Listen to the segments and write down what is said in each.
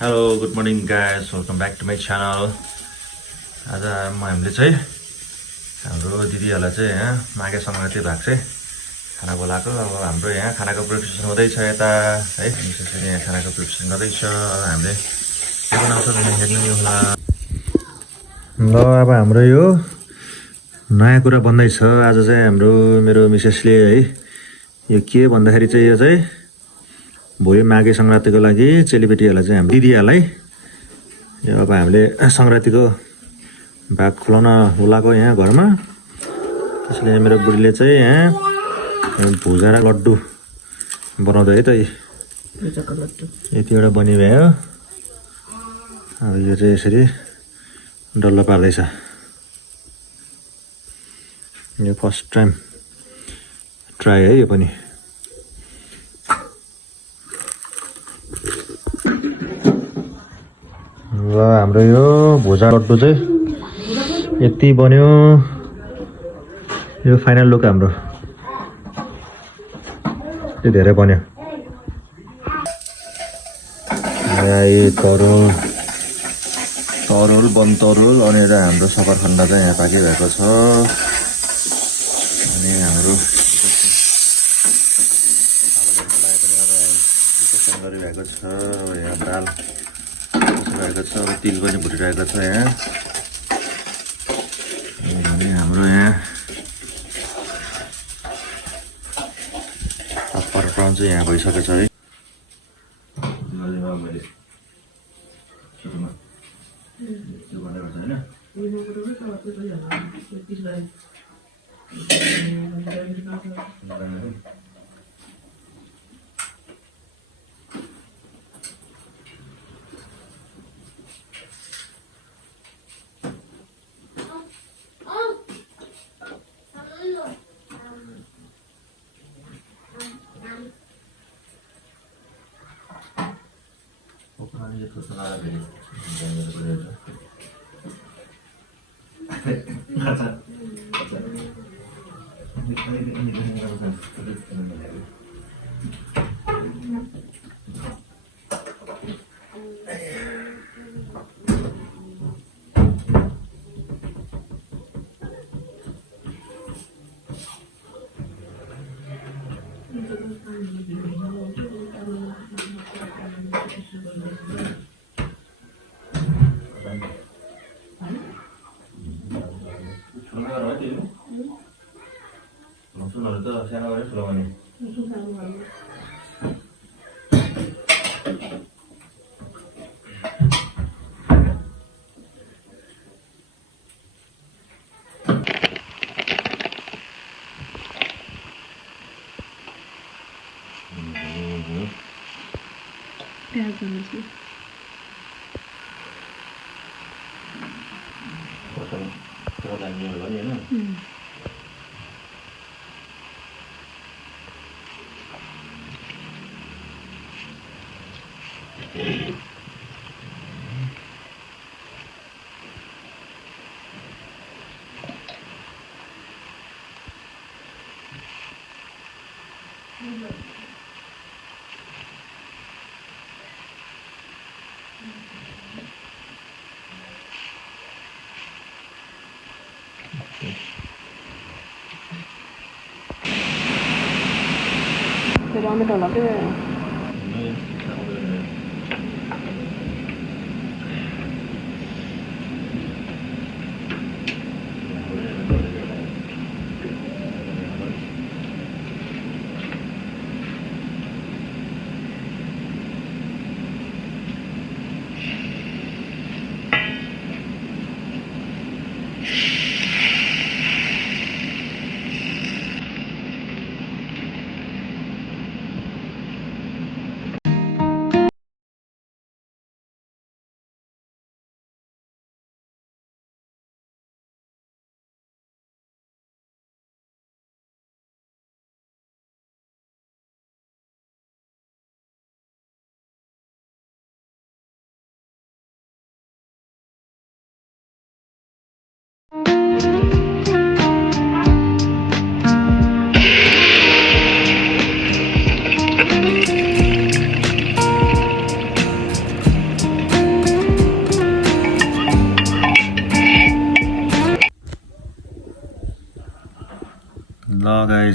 Hello good morning guys, welcome back to my channel. आज हामीले चाहिँ हाम्रो दिदीहरूलाई चाहिँ यहाँ माघे सङ्क्रान्ति भएको चाहिँ खाना बोलाएको। अब हाम्रो यहाँ खानाको प्रिपरेसन हुँदैछ यता है, त्यसरी यहाँ खानाको प्रिपरेसन गर्दैछ। हामीले के बनाउँछ भने हेर्नु होला। ल अब हाम्रो यो नयाँ कुरा बन्दैछ। आज चाहिँ हाम्रो मेरो मिसेसले है यो के भन्दाखेरि चाहिँ यो चाहिँ भोलि माघे सङ्क्रान्तिको लागि चेलीबेटीहरूलाई चाहिँ हाम्रो दिदीहरूलाई यो अब हामीले सङ्क्रान्तिको भाग खुलाउन बोलाएको यहाँ घरमा। त्यसले मेरो बुढीले चाहिँ यहाँ भुजा र लड्डु बनाउँदै है त यति एउटा बनिभयो। अब यो चाहिँ यसरी डल्लो पार्दैछ। यो फर्स्ट टाइम ट्राई है यो पनि। ल हाम्रो यो भुजा लड्डु चाहिँ यति बन्यो। यो फाइनल लुक हाम्रो यो धेरै बन्यो। तरुल तरुल बनतरुल अनि हाम्रो सकरखण्ड चाहिँ यहाँ पाकिरहेको छ। अनि हाम्रो गरिरहेको छ। यहाँ दाल रहेको छ, अब तिल पनि भुटिरहेको छ यहाँ। अनि हाम्रो यहाँ पकवान चाहिँ यहाँ भइसकेको छ है। लसुनहरू त सानो गरे ठुलो गर्ने। Tomato lagi.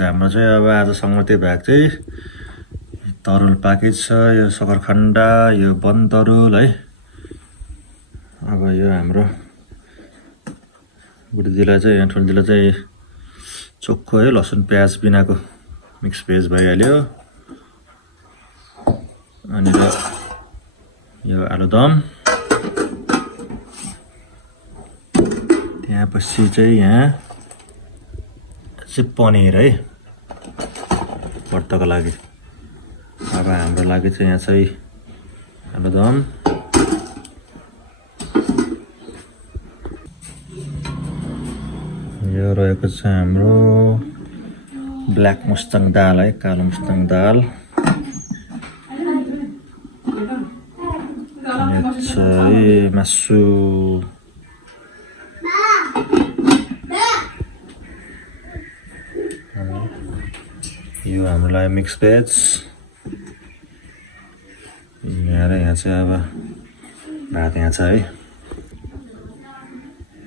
हाम्रो चाहिँ अब आज सङ्गति भाग चाहिँ तरुल प्याकेज छ, यो सकरखण्डा, यो बनतरुल है। अब यो हाम्रो बुढीदिलाई चाहिँ यहाँ ठुल्दिलाई चाहिँ चोखो है लसुन प्याज बिनाको मिक्स भेज भइहाल्यो। अनि यो आलुदम, त्यहाँपछि चाहिँ यहाँ चाहिँ पनिर है व्रतको लागि। अब हाम्रो लागि चाहिँ यहाँ चाहिँ आलुदम, यो रहेको छ हाम्रो ब्ल्याक मुस्ताङ दाल है, कालो मुस्ताङ दाल। चाहिँ मासु, यो हाम्रो लागि मिक्स भेज। यहाँ चाहिँ अब भात यहाँ छ है।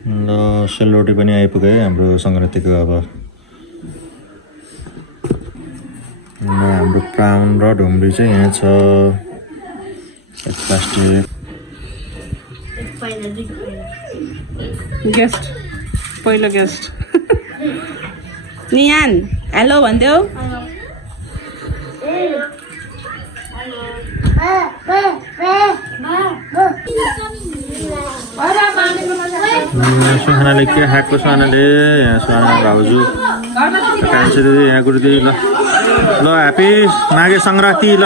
ल सेलरोटी पनि आइपुग्यो है हाम्रो सङ्क्रान्तिको। अब हाम्रो प्राउन र ढुङ्ग्री चाहिँ यहाँ छ। प्लास्टिक गेस्ट पहिलो गेस्ट नियान हेलो भन्थ्यौ। सुहानाले के खाएको? सुहानाले यहाँ सुहाना भाउजू कान्छे दिदी यहाँ गुरु दिदी। ल ल ह्याप्पी माघे सङ्क्रान्ति। ल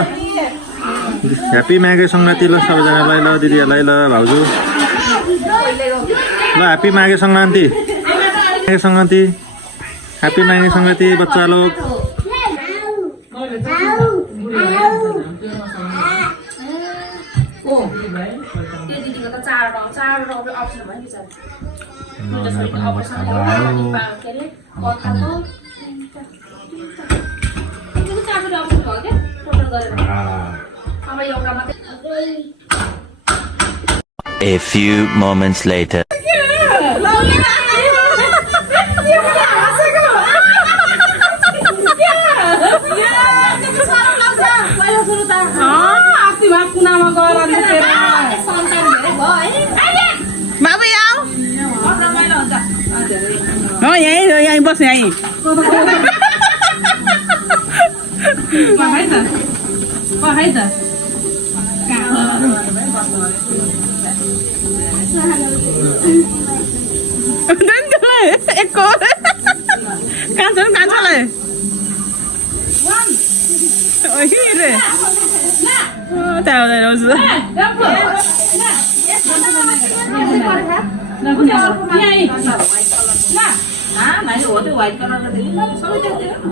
ह्याप्पी माघे सङ्क्रान्ति। ल सबैजनालाई, ल दिदीहरूलाई, ल भाउजू, ल ह्याप्पी माघे सङ्क्रान्ति। माघे सङ्क्रान्ति, ह्याप्पी माघे सङ्क्रान्ति बच्चा लोग। A few moments later. यहीँ बस यहीँ कान्छालाई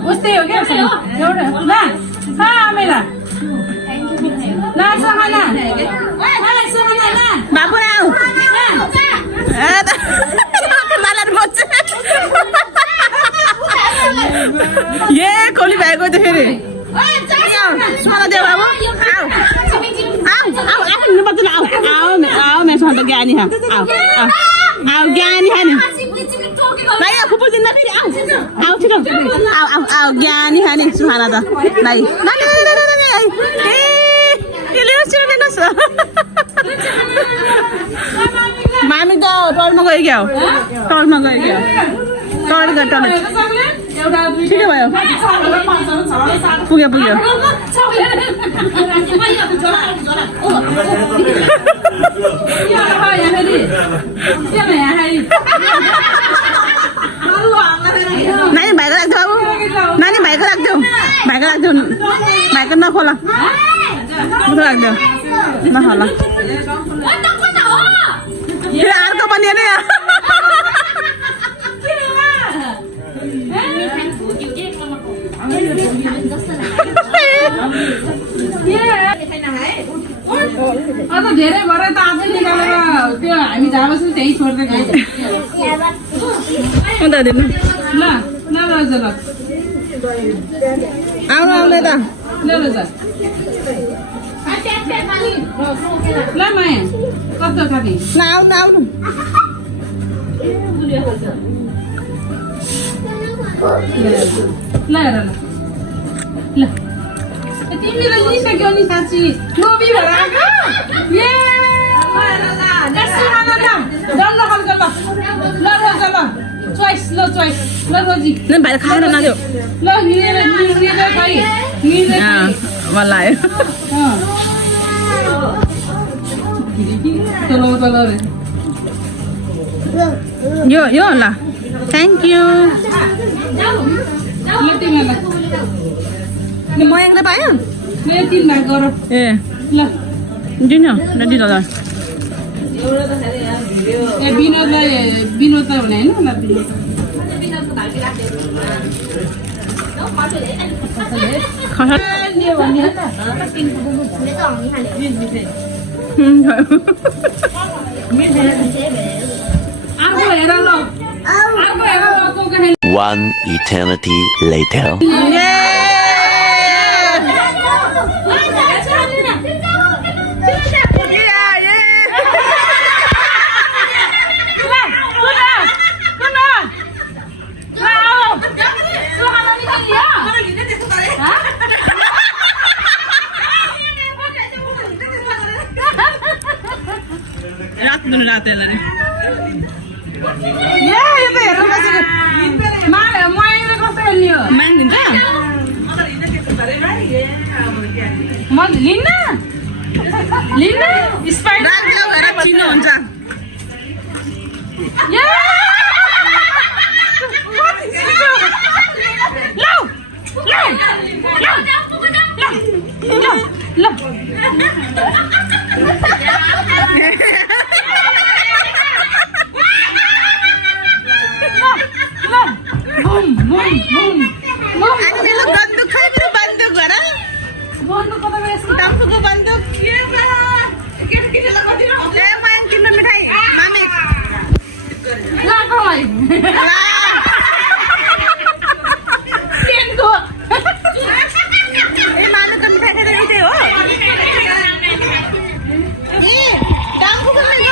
उस्तै हो क्या बाबु आऊ ये खोली भएको थियो फेरि सुना देऊ बाबु आऊ आऊ आऊ आफू पर्दैन। आऊ आऊ आऊ मेरो त ज्ञानी आऊ आऊ आऊ ज्ञानी खाने भाइ आफू बुझ्दैन फेरि। आऊ आऊ छिटो आऊ आऊ आऊ ज्ञानी खाने सुहाना त भाइ मामी त टलमा गयो क्या हो, टलमा गयो क्या टल गयो टल ठिकै भयो पुग्यो पुग्यो। नानी भाइको राख्थ्यो बाबु, नानी भाइको राख्थ्यो, भाइको राख्थ्यो, भाइको नखोला राख्थ्यो नखोला फेरि अर्को पनि हेर्नु यहाँ। अन्त धेरै भएर त आफै निकालेर त्यो हामी जाबसी त्यहीँ छोड्दै गयो। अन्त दिनु ल ल ल ल आउनु आउने त ल ल ल माया कस्तो खाने ल आउनु आउनु ल हेर ल ल तिमीले त लिइसक्यो नि साँच्ची लोभी भएर आएको ए डल्लो खालको ल रोज ल चोइस ल रोजी ल भाइ खाएर नदेऊ ल निरेर खाइ निरेर खाइ मलाई आयो तल रे यो ल थ्याङ्क यू ल तिमीलाई म एक्लै पायो ल तिन भाग गर ए ल दिनु न दिनु ल ए विनोद भने होइन ल खसा अर्को हेर ल को खाने One eternity later. रात दिनु रात यसलाई यो त हेर्नु बसेको मैले कस्तो हेर्ने हो मान दिन्छ म लिन्न स्पाइडर भएर चिन्नुहुन्छ बन्दुक खै मेरो बन्दुक भएर टम्फुको बन्दुक ए माया किन्नु मिठाई मामी ए मानुको मिठाई खाएर मिठै हो ए टम्फुको मिठाई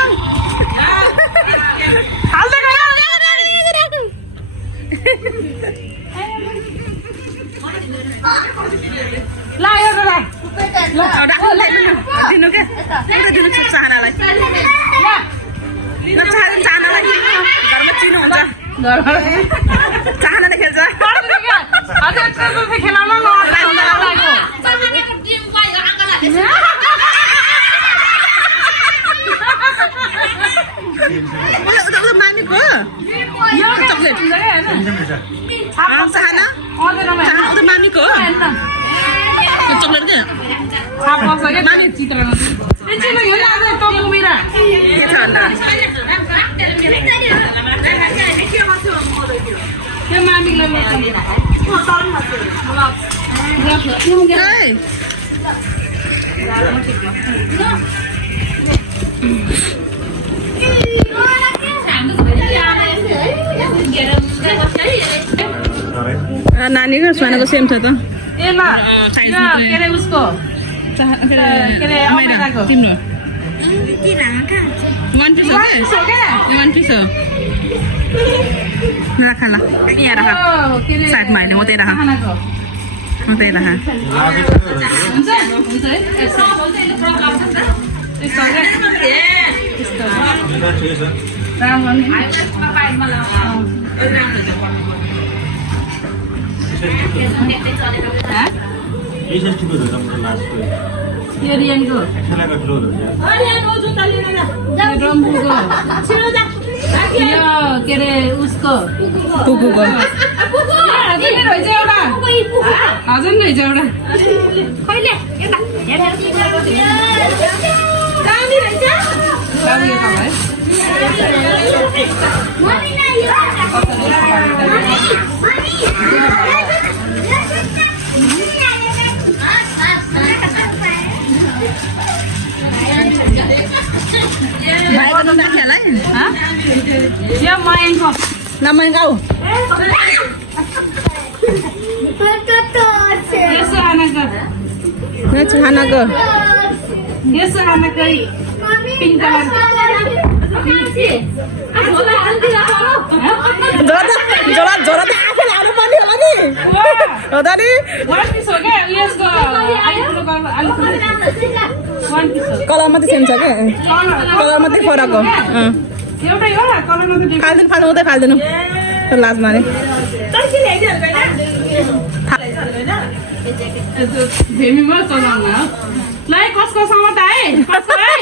हाल्दै गयो दिनु के पुरा दिनु सक्छ चाहनालाई चाहनालाई घरमा चिनो हुन्छ चाहनाले खेल्छ मामीको चक्लेट चाहना मामीको चक्लेट के के छ अन्त नानीको सुहानाको सेम छ त ए ल के अरे उसको के अरे अमेरिकाको तिम्रो वान पिस हो क्या वान पिस हो राख ल यहाँ राख साइडमा होइन म त्यही राख म त्यही राख हुन्छ हुन्छ है एरियनको रम्बुको यो के अरे उसको पुपुको हजुर रहेछ एउटा हजुर रहेछ एउटा भाइको नाम राखेलाई यो मयनको नामै गाउ यसो आनाको खानाको यसो आनाको पिङ्क कलर जोरा त आफै लानु पर्ने होला नि हो त नि One piece हो क्या यसको one piece हो कलर मात्रै सेम छ क्या कलर मात्रै फरक हो एउटै हो कलर मात्रै फाल्दिनु फाल्नु उतै फाल्दिनु लाज माने भेमीमा चलाउन ल है कसको समत है कसको है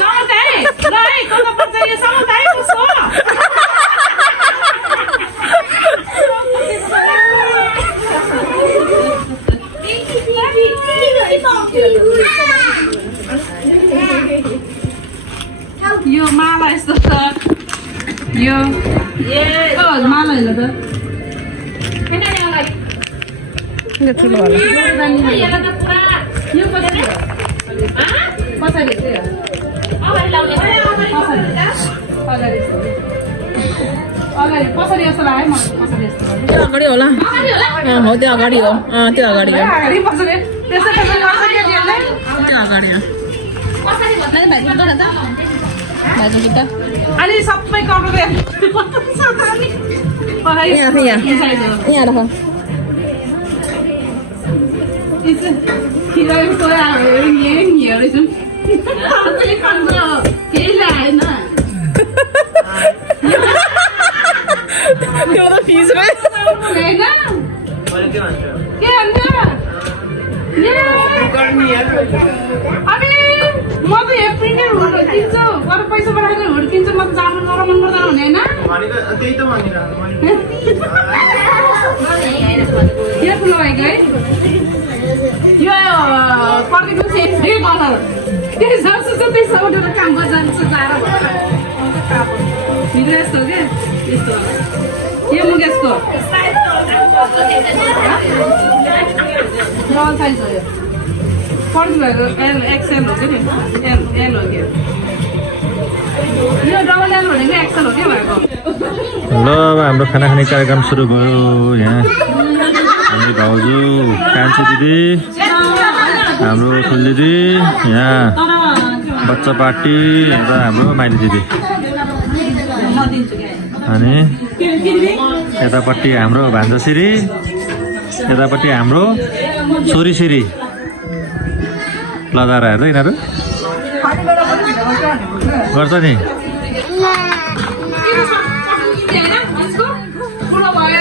समत है ल है कसको पर्छ यो समत है कसको यो माला यस्तो छ यो माला हेर्नु त यो ठुलो होला यो कसरी कसरी अगाडि कसरी जस्तो लाग्यो मलाई कसरी जस्तो लाग्यो त्यो अगाडि होला हो त्यो अगाडि हो त्यो अगाडि हो अगाडि कसरी त्यस्तो कसरी गर्छ के त्यसले त्यो अगाडि हो भाइको जुत्ता त भाइको जुत्ता अनि सबै कपडा यहाँ राख त्यो त फिज रे म त यो प्रिन्टेड हुर्किन्छु अरू पैसा पठाएर हुर्किन्छु म त जानु नरमन पर्दैन हुने होइन यो ठुलो भएको है यो पर्खेको सेम कलर त्यही सक्छु त्यही उठेर काम गर्छ जाडो भित्र यस्तो हो क्या यस्तो यो मुकेशको डबल साइज हो यो पर्खी भएको एल एक्सएल हो कि एल हो कि यो डबल एल भनेको एक्सएल हो क्या भएको ल अब हाम्रो खाना खाने कार्यक्रम सुरु भयो यहाँ हाम्रो भाउजू कान्छी दिदी हाम्रो ठुल दिदी यहाँ बच्चा पार्टी र हाम्रो माइली दिदी अनि यतापट्टि हाम्रो भान्जासिरी यतापट्टि हाम्रो छोरीसिरी लगाएर हेर्छ यिनीहरू गर्छ नि ठुलो भयो